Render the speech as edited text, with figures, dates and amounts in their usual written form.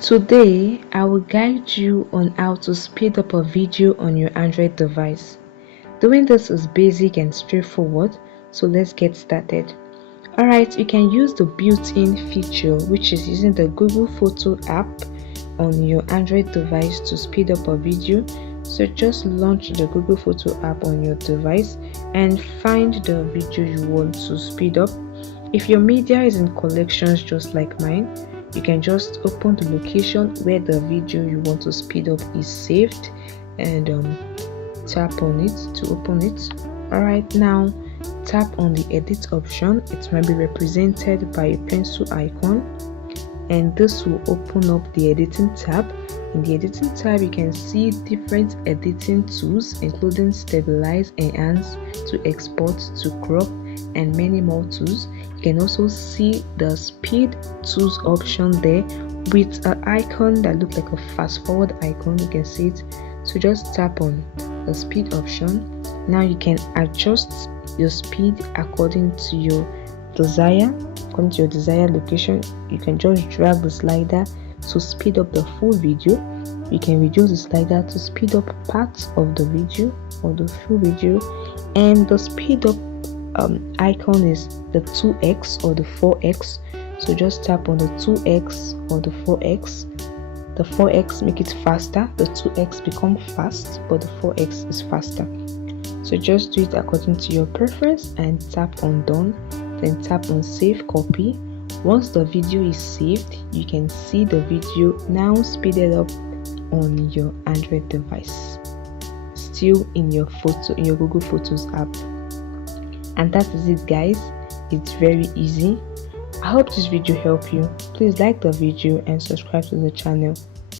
Today, I will guide you on how to speed up a video on your Android device. Doing this is basic and straightforward, so let's get started. Alright, you can use the built-in feature, which is using the Google Photo app on your Android device to speed up a video. So just launch the Google Photo app on your device and find the video you want to speed up. If your media is in collections just like mine, you can just open the location where the video you want to speed up is saved and tap on it to open it. Alright, now tap on the edit option. It might be represented by a pencil icon, and this will open up the editing tab. In the editing tab, you can see different editing tools including stabilize, enhance, to export, to crop, and many more tools. You can also see the speed tools option there with an icon that looks like a fast forward icon. You can see it. So just tap on the speed option. Now you can adjust your speed according to your desire. According to your desired location, you can just drag the slider to speed up the full video. You can reduce the slider to speed up parts of the video or the full video, and the speed up icon is the 2x or the 4x. So just tap on the 2x or the 4x. The 4x make it faster, the 2x become fast, but the 4x is faster. So just do it according to your preference and tap on done, then tap on save copy. Once the video is saved, you can see the video now speeded up on your Android device, still in your Google Photos app. And that is it, guys. It's very easy. I hope this video helped you. Please like the video and subscribe to the channel.